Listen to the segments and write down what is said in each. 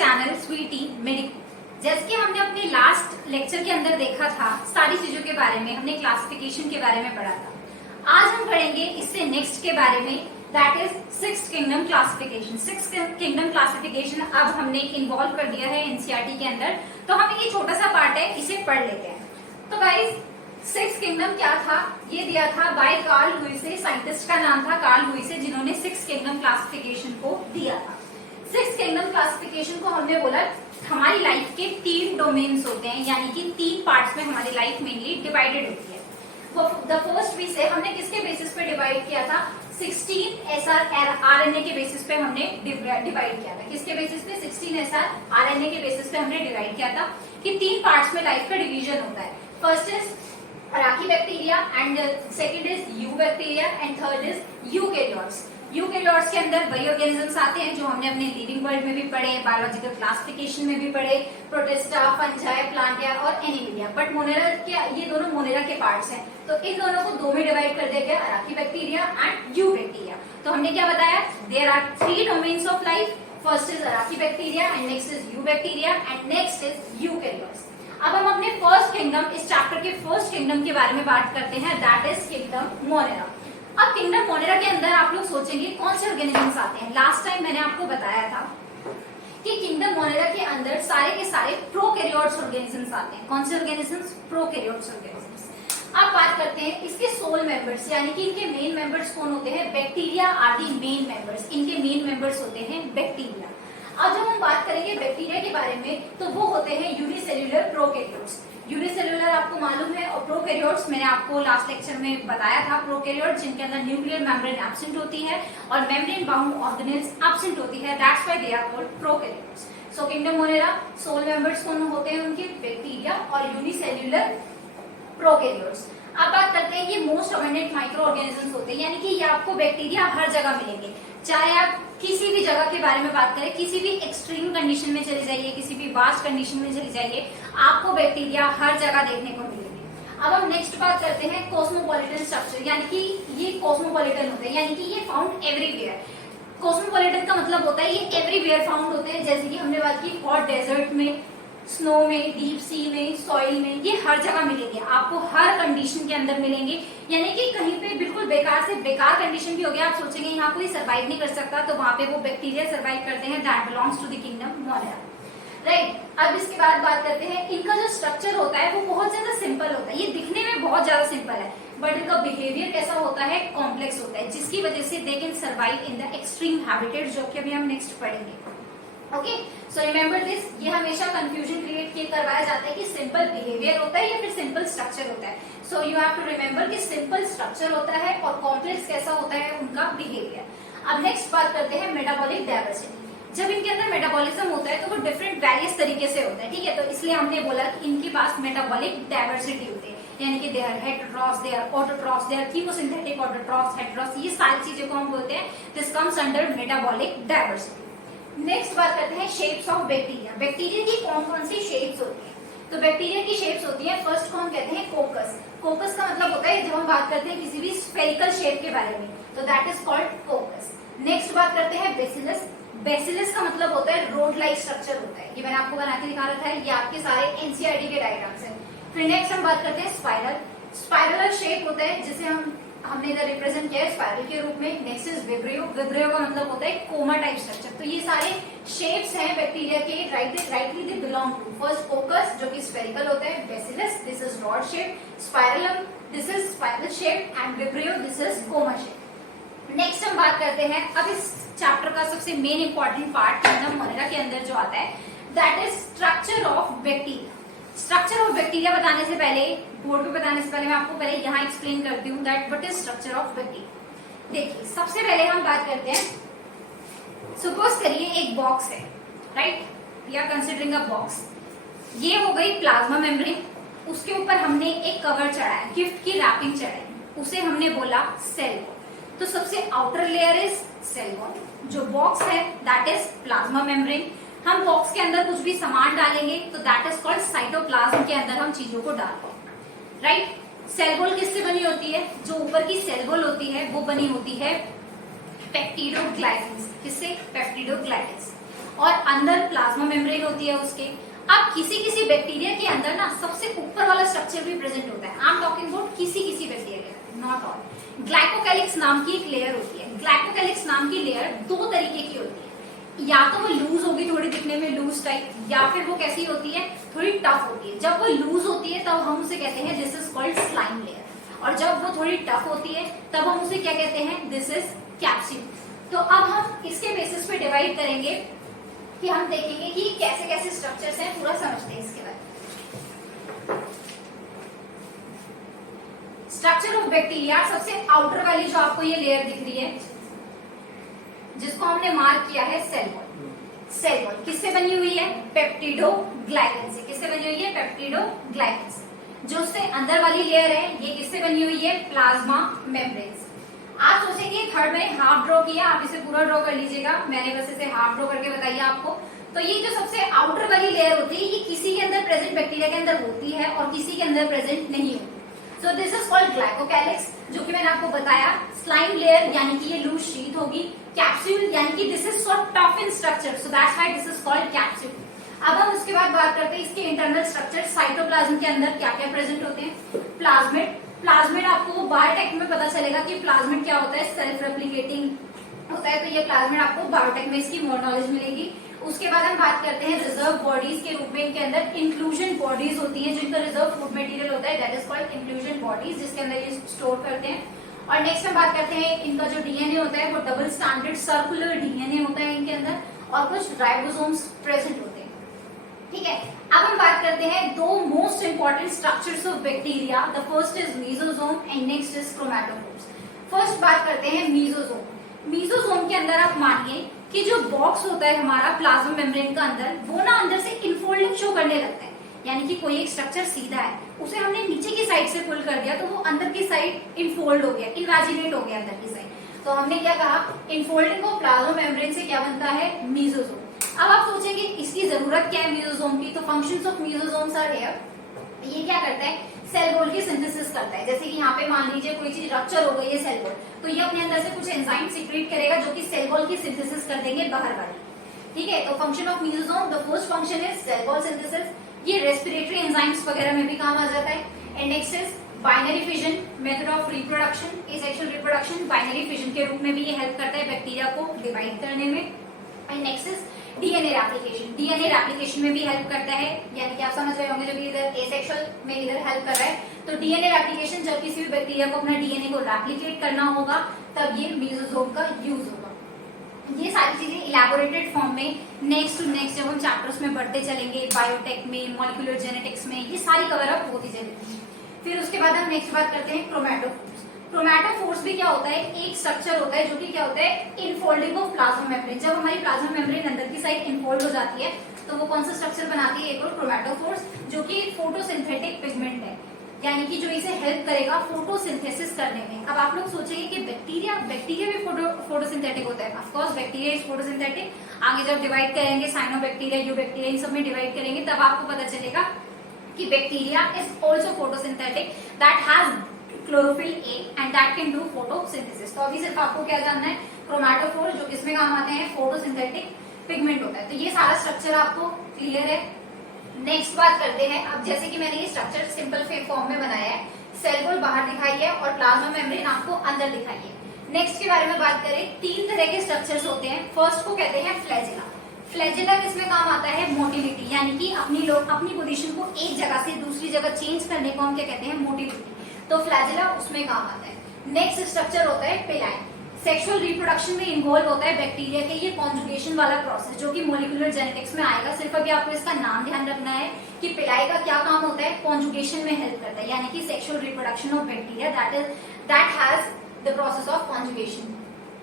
Channel Sweety medico. जैसे कि हमने अपने लास्ट लेक्चर के अंदर देखा था सारी चीजों के बारे में, हमने क्लासिफिकेशन के बारे में पढ़ा था। आज हम पढ़ेंगे इससे नेक्स्ट के बारे में, that is sixth kingdom classification. Sixth kingdom classification अब हमने इन्वॉल्व कर दिया है एनसीईआरटी के अंदर, तो हम ये छोटा सा पार्ट है, इसे पढ़ लेते हैं। तो गाइस सिक्स्थ किंगडम क्या था, ये दिया था बाय कार्ल लुईसे, साइंटिस्ट का नाम था कार्ल लुईसे, जिन्होंने सिक्स्थ किंगडम क्लासिफिकेशन को दिया था। सिक्स्थ किंगडम क्लासिफिकेशन को हमने बोला हमारी लाइफ के 3 डोमेन्स होते हैं, यानी कि 3 पार्ट्स में हमारी लाइफ मेनली डिवाइडेड होती है। द फर्स्ट वी से हमने किसके बेसिस पे डिवाइड किया था, 16 SR-RNA के बेसिस पे हमने डिवाइड किया था। किसके बेसिस पे, 16 SR-RNA के बेसिस पे हमने डिवाइड किया था कि 3 पार्ट्स में लाइफ का डिवीजन होता है। First is Archaebacteria and second is Eubacteria and third is Eukaryotes। Eukaryotes के अंदर वही ऑर्गेनिजम्स आते हैं जो हमने अपने लिविंग वर्ल्ड में भी पढ़े, बायोलॉजिकल क्लासिफिकेशन में भी पढ़े, प्रोटिस्टा, फंजाई, प्लांटिया और एनीमिडिया। बट मोनेरा के, ये दोनों मोनेरा के पार्ट्स हैं, तो इन दोनों को 2 में डिवाइड कर दिया गया, अराकीबैक्टीरिया एंड यूबैक्टीरिया। तो हमने क्या बताया, there are 3 domains of life, first is archaebacteria and next is eubacteria and next is eukaryotes. अब हम अपने फर्स्ट किंगडम, इस चैप्टर के फर्स्ट किंगडम के बारे में बात करते हैं, दैट इज किंगडम मोनेरा। अब किंगडम मोनेरा के अंदर आप लोग सोचेंगे कौन से ऑर्गेनिजम्स आते हैं। लास्ट टाइम मैंने आपको बताया था कि किंगडम मोनेरा के अंदर सारे के सारे प्रोकैरियोट्स ऑर्गेनिजम्स आते हैं। कौन से ऑर्गेनिजम्स, प्रोकैरियोट्स ऑर्गेनिजम्स। अब बात करते हैं इसके सोल मेंबर्स, यानी कि इनके मेन मेंबर्स कौन होते हैं, bacteria are the main members. इनके मेन मेंबर्स होते हैं बैक्टीरिया। अब जब हम बात करेंगे बैक्टीरिया के बारे में, तो वो होते हैं यूनिसेल्यूलर प्रोकैरियोट्स। यूनिसेल्यूलर आपको मालूम है, और प्रोकैरियोट्स मैंने आपको लास्ट लेक्चर में बताया था, प्रोकैरियोट्स जिनके अंदर न्यूक्लियर मेम्ब्रेन एब्सेंट होती है और मेम्ब्रेन बाउंड ऑर्गेनेल्स एब्सेंट होती है, that's why they are called prokaryotes. So kingdom Monera sole members कौन होते हैं उनके, बैक्टीरिया और यूनिसेल्यूलर प्रोकैरियोट्स। अब बात करते हैं, ये मोस्ट अबंडेंट माइक्रो ऑर्गेनिजम्स होते हैं, यानी कि ये आपको बैक्टीरिया हर जगह मिलेंगे। चाहे आप किसी भी जगह के बारे में बात करें, किसी भी एक्सट्रीम कंडीशन में चले जाइए, किसी भी वास्ट कंडीशन में चले जाइए, आपको बैक्टीरिया हर जगह देखने को मिलेंगे। अब हम नेक्स्ट बात करते हैं कॉस्मोपॉलिटन स्ट्रक्चर, यानी कि ये कॉस्मोपॉलिटन होते हैं, यानी कि ये फाउंड एवरीवेयर। कॉस्मोपॉलिटन का मतलब होता है ये एवरीवेयर फाउंड होते हैं, जैसे कि हमने बात की हॉट डेजर्ट में, स्नो में, डीप सी में, सॉइल में, ये हर जगह मिलेंगे, आपको हर कंडीशन के अंदर मिलेंगे। यानी कि कहीं पे बिल्कुल बेकार से बेकार कंडीशन भी हो गया, आप सोचेंगे यहाँ कोई सर्वाइव नहीं कर सकता, तो वहां पे वो बैक्टीरिया सर्वाइव करते हैं, that belongs to the kingdom Monera, right. अब इसके बाद बात करते हैं, इनका जो स्ट्रक्चर होता है वो बहुत ज्यादा सिंपल होता है, ये दिखने में बहुत ज्यादा सिंपल है, बट इनका बिहेवियर कैसा होता है, कॉम्प्लेक्स होता है, जिसकी वजह से they can survive in the extreme habitat, जो कि अभी हम नेक्स्ट पढ़ेंगे। ओके, सो रिमेम्बर दिस, ये हमेशा कंफ्यूजन क्रिएट करवाया जाता है कि सिंपल बिहेवियर होता है या फिर सिंपल स्ट्रक्चर होता है। So you have to remember कि सिंपल स्ट्रक्चर होता है और कॉम्प्लेक्स कैसा होता है उनका बिहेवियर। अब नेक्स्ट बात करते हैं मेटाबॉलिक डायवर्सिटी। जब इनके अंदर मेटाबॉलिज्म होता है तो वो डिफरेंट वेरियस तरीके से होता है, ठीक है, तो इसलिए हमने बोला कि इनके पास मेटाबॉलिक डायवर्सिटी होती है, यानी कि they are heterotrophs, they are autotrophs, they are chemosynthetic autotrophs, heterotrophs, ये सारी चीजें को हम बोलते हैं, this comes under metabolic diversity. Next बात करते हैं शेप्स ऑफ बैक्टीरिया। बैक्टीरिया की कौन कौन सी शेप्स होती है, तो बैक्टीरिया की शेप्स होती है, फर्स्ट को हम कहते हैं कोकस। कोकस का मतलब होता है, जब हम बात करते हैं किसी भी स्फेरिकल शेप के बारे में, तो दैट इज कॉल्ड कोकस। नेक्स्ट बात करते हैं बेसिलस। बेसिलस का मतलब होता है रोड लाइक स्ट्रक्चर होता है, ये मैंने आपको बना के दिखा रखा है, ये आपके सारे एनसीईआरटी के डायग्राम्स हैं। फिर नेक्स्ट हम बात करते हैं स्पाइरल। स्पाइरल शेप होता है जिसे हमने इधर रिप्रेजेंट किया है स्पाइरल के रूप में। Next is vibrio. विब्रियो का मतलब होता है कोमा टाइप स्ट्रक्चर। तो ये सारे शेप्स हैं बैक्टीरिया के, rightly they belong to first coccus जो कि स्फेरिकल होता है, bacillus this is rod shape, spirillum this is spiral shape and vibrio this is comma shape. Next हम बात करते हैं, अब इस चैप्टर का सबसे main important part kingdom Monera के अंदर जो आता है, that is structure of bacteria. Structure of bacteria बताने से पहले, बोर्ड पे बताने से पहले मैं आपको पहले यहाँ एक्सप्लेन करती हूँ that what is structure of bacteria. देखिए, सबसे पहले हम बात करते हैं, सपोज करिए एक बॉक्स है, right, we are considering a box. ये हो गई प्लाज्मा मेम्ब्रेन, उसके ऊपर हमने एक कवर चढ़ाया, गिफ्ट की रैपिंग चढ़ाई, उसे हमने बोला सेल वॉल। तो सबसे outer layer is cell wall, जो बॉक्स है दैट इज प्लाज्मा मेम्ब्रेन। हम बॉक्स के अंदर कुछ भी सामान डालेंगे तो दैट इज कॉल्ड साइटोप्लाज्म, के अंदर हम चीजों को डालते हैं, राइट। सेल वॉल किससे बनी होती है, जो ऊपर की सेल वॉल होती है वो बनी होती है पेप्टिडोग्लाइकन्स। किससे, पेप्टिडोग्लाइकन्स। और अंदर प्लाज्मा मेम्ब्रेन होती है उसके। अब किसी किसी बैक्टीरिया के अंदर ना सबसे ऊपर वाला स्ट्रक्चर भी प्रेजेंट होता है। आई एम टॉकिंग अबाउट किसी किसी बैक्टीरिया के अंदर, नॉट ऑल। ग्लाइकोकैलिक्स नाम की एक लेयर होती है। ग्लाइकोकैलिक्स नाम की लेयर दो तरीके की होती है, या तो वो लूज होगी थोड़ी दिखने में, लूज टाइप, या फिर वो कैसी होती है, थोड़ी टफ होती है। जब वो लूज होती है तब हम उसे कहते हैं this is called slime layer, और जब वो थोड़ी टफ होती है तब हम उसे क्या कहते हैं, दिस इज कैप्सूल। तो अब हम इसके बेसिस पे डिवाइड करेंगे कि हम देखेंगे कि कैसे कैसे स्ट्रक्चर्स हैं, पूरा समझते हैं इसके बारे में। स्ट्रक्चर ऑफ बैक्टीरिया, सबसे आउटर वाली जो आपको ये लेयर दिख रही है जिसको हमने मार्क किया है सेल वॉल। सेल वॉल किससे बनी हुई है, पेप्टिडोग्लाइकन से। किससे बनी हुई है, पेप्टिडोग्लाइकन से। जो उससे अंदर वाली लेयर है ये किससे बनी हुई है, प्लाज्मा मेम्ब्रेन से। आप सोचेंगे थर्ड में हाफ ड्रॉ किया, आप इसे पूरा ड्रॉ कर लीजिएगा, मैंने बस इसे हाफ ड्रॉ करके बताइए आपको। तो ये जो सबसे आउटर वाली लेयर होती है ये किसी के अंदर प्रेजेंट, बैक्टीरिया के अंदर होती है और किसी के अंदर प्रेजेंट नहीं होती। So this is called glycocalyx, जो कि मैंने आपको बताया। स्लाइम लेयर यानी कि ये लूज शीट होगी। कैप्सूल यानी कि this is so tough in structure, so that's why this is called capsule. अब हम उसके बाद बात करते हैं इसके इंटरनल स्ट्रक्चर। साइटोप्लाज्म के अंदर क्या क्या प्रेजेंट होते हैं, प्लाज्मिड। प्लाज्मिड आपको बायोटेक में पता चलेगा कि प्लाज्मिड क्या होता है, सेल्फ रेप्लिकेटिंग होता है। तो ये प्लाज्मिड आपको बायोटेक में इसकी मोर नॉलेज मिलेगी। उसके बाद हम बात करते हैं रिजर्व बॉडीज के रूप में। इनके अंदर इंक्लूजन बॉडीज होती है, जिनका रिजर्व फूड मटेरियल होता है, that is called inclusion bodies, जिसके अंदर ये स्टोर करते हैं। और नेक्स्ट हम बात करते हैं इनका जो डीएनए होता है वो डबल स्टैंडर्ड सर्कुलर डीएनए होता है इनके अंदर, और कुछ राइबोसोम्स प्रेजेंट होते हैं। ठीक है, अब हम बात करते हैं दो most important structures of bacteria. The first is mesosome and next is chromatophores. First बात करते हैं मीजोसोम। मीजोसोम के अंदर आप मानिए कि जो बॉक्स होता है हमारा प्लाज्मा मेम्ब्रेन का अंदर, वो ना अंदर से इनफोल्डिंग शो करने लगता है। यानी कि कोई एक स्ट्रक्चर सीधा है, उसे हमने नीचे की साइड से पुल कर दिया तो वो अंदर की साइड इनफोल्ड हो गया, इनवेजिनेट हो गया अंदर की साइड। तो हमने क्या कहा, इनफोल्डिंग ऑफ प्लाज्मा मेम्ब्रेन से क्या बनता है, मीजोसोम। अब आप सोचेंगे इसकी जरूरत क्या है मीजोसोम की, तो फंक्शंस ऑफ मीजोसोम्स आर हियर। ये क्या करता है, सेल वॉल की सिंथेसिस करता है। जैसे कि यहाँ पे मान लीजिए कोई चीज रप्चर हो गई है सेल वॉल, तो ये अपने अंदर से कुछ एंजाइम सीक्रेट करेगा जो कि सेल वॉल की सिंथेसिस कर देंगे बाहर वाली। ठीक है, तो function of mesosome, the first function is cell wall synthesis. ये रेस्पिरेटरी एंजाइम्स वगैरह में भी काम आ जाता है। And next is binary fission, method of reproduction, asexual reproduction. Binary fission के रूप में भी ये हेल्प करता है बैक्टीरिया को डिवाइड करने में। And next is DNA replication. DNA replication में भी हेल्प करता है, यानी कि आप समझ रहे होंगे जो कि इधर एसेक्सुअल में इधर हेल्प कर रहा है। तो डीएनए रेप्लिकेशन, जब किसी भी बैक्टीरिया को अपना डीएनए को रेप्लिकेट करना होगा तब ये मीजोसोम का यूज होगा। ये सारी चीजें इलेबोरेटेड फॉर्म में नेक्स्ट टू नेक्स्ट जब हम चैप्टर्स में बढ़ते चलेंगे, बायोटेक में, मॉलिक्यूलर जेनेटिक्स में, ये सारी कवर अप होती चलेगी। फिर उसके बाद हम नेक्स्ट बात करते हैं क्रोमैटोफोर्स। क्रोमैटोफोर्स भी क्या होता है, एक स्ट्रक्चर होता है जो कि क्या होता है, इनफोल्डिंग ऑफ प्लाज्मा मेम्ब्रेन। जब हमारी प्लाज्मा मेम्ब्रेन अंदर की साइड इनफोल्ड हो जाती है तो वो कौन सा स्ट्रक्चर बनाती है, एक और क्रोमैटोफोर्स, जो कि फोटोसिंथेटिक पिगमेंट है, यानी कि जो इसे हेल्प करेगा फोटोसिंथेसिस करने में। अब आप लोग सोचेंगे कि बैक्टीरिया भी फोटोसिंथेटिक होता है। Of course bacteria is photosynthetic. आगे जब डिवाइड करेंगे साइनोबैक्टीरिया, यूबैक्टीरिया, इन सब में डिवाइड करेंगे तब आपको पता चलेगा कि bacteria is also photosynthetic, that has chlorophyll A and that can do photosynthesis. तो अभी सिर्फ आपको क्या जानना है, क्रोमैटोफोर जो किसमें काम आते हैं, फोटोसिंथेटिक पिगमेंट होता है। तो ये सारा स्ट्रक्चर आपको क्लियर है। नेक्स्ट बात करते हैं, अब जैसे कि मैंने ये स्ट्रक्चर सिंपल फॉर्म में बनाया है, सेल वॉल बाहर दिखाई है और प्लाज्मा मेम्ब्रेन आपको अंदर दिखाई है। नेक्स्ट के बारे में बात करें, तीन तरह के स्ट्रक्चर्स होते हैं। फर्स्ट को कहते हैं फ्लैजिला। फ्लैजिला किसमें काम आता है, मोटिलिटी, यानी कि अपनी पोजीशन को एक जगह से दूसरी जगह चेंज करने को हम क्या कहते हैं, मोटिलिटी। तो फ्लैजिला उसमें काम आता है। नेक्स्ट स्ट्रक्चर होता है पिलाई। सेक्सुअल रिप्रोडक्शन में इन्वॉल्व होता है बैक्टीरिया के ये कॉन्जुगेशन वाला प्रोसेस, जो कि मॉलिक्यूलर जेनेटिक्स में आएगा। सिर्फ अभी आपको इसका नाम ध्यान रखना है कि पिलाई का क्या काम होता है, कॉन्जुगेशन में हेल्प करता है, यानी कि sexual reproduction of bacteria, that has the process of conjugation.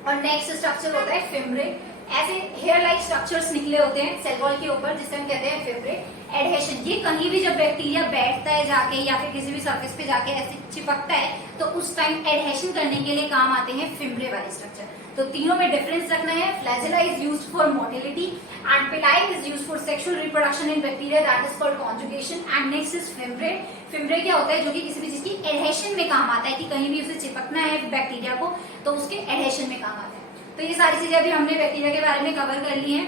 और नेक्स्ट स्ट्रक्चर होता है फिम्ब्रे। ऐसे हेयर लाइक स्ट्रक्चर्स निकले होते हैं सेल वॉल के ऊपर, जिसे हम कहते हैं फिम्ब्रे। एडहेशन, ये कहीं भी जब बैक्टीरिया बैठता है जाके या फिर किसी भी सरफेस पे जाके ऐसे चिपकता है तो उस टाइम एडहेशन करने के लिए काम आते हैं फिम्ब्रे वाले स्ट्रक्चर। तो तीनों में डिफरेंस रखना है। Flagella is used for motility and pili is used for sexual reproduction in bacteria, that is called conjugation. And next is fimbriae. Fimbriae क्या होता है, जो कि किसी भी चीज की एडहेशन में काम आता है, कि कहीं भी उसे चिपकना है बैक्टीरिया को तो उसके एडहेशन में काम आता है। तो ये सारी चीजें अभी हमने बैक्टीरिया के बारे में कवर कर ली हैं।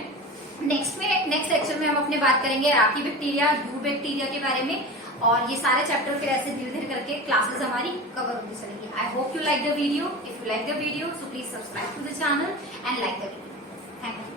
नेक्स्ट लेक्चर में हम अपने बात करेंगे राकी बैक्टीरिया, यू बैक्टीरिया के बारे में, और ये सारे चैप्टर फिर ऐसे धीरे धीरे करके क्लासेस हमारी कवर होती चलेगी। I hope you like the video. If you like the video so please subscribe to the channel and like the video. Thank you.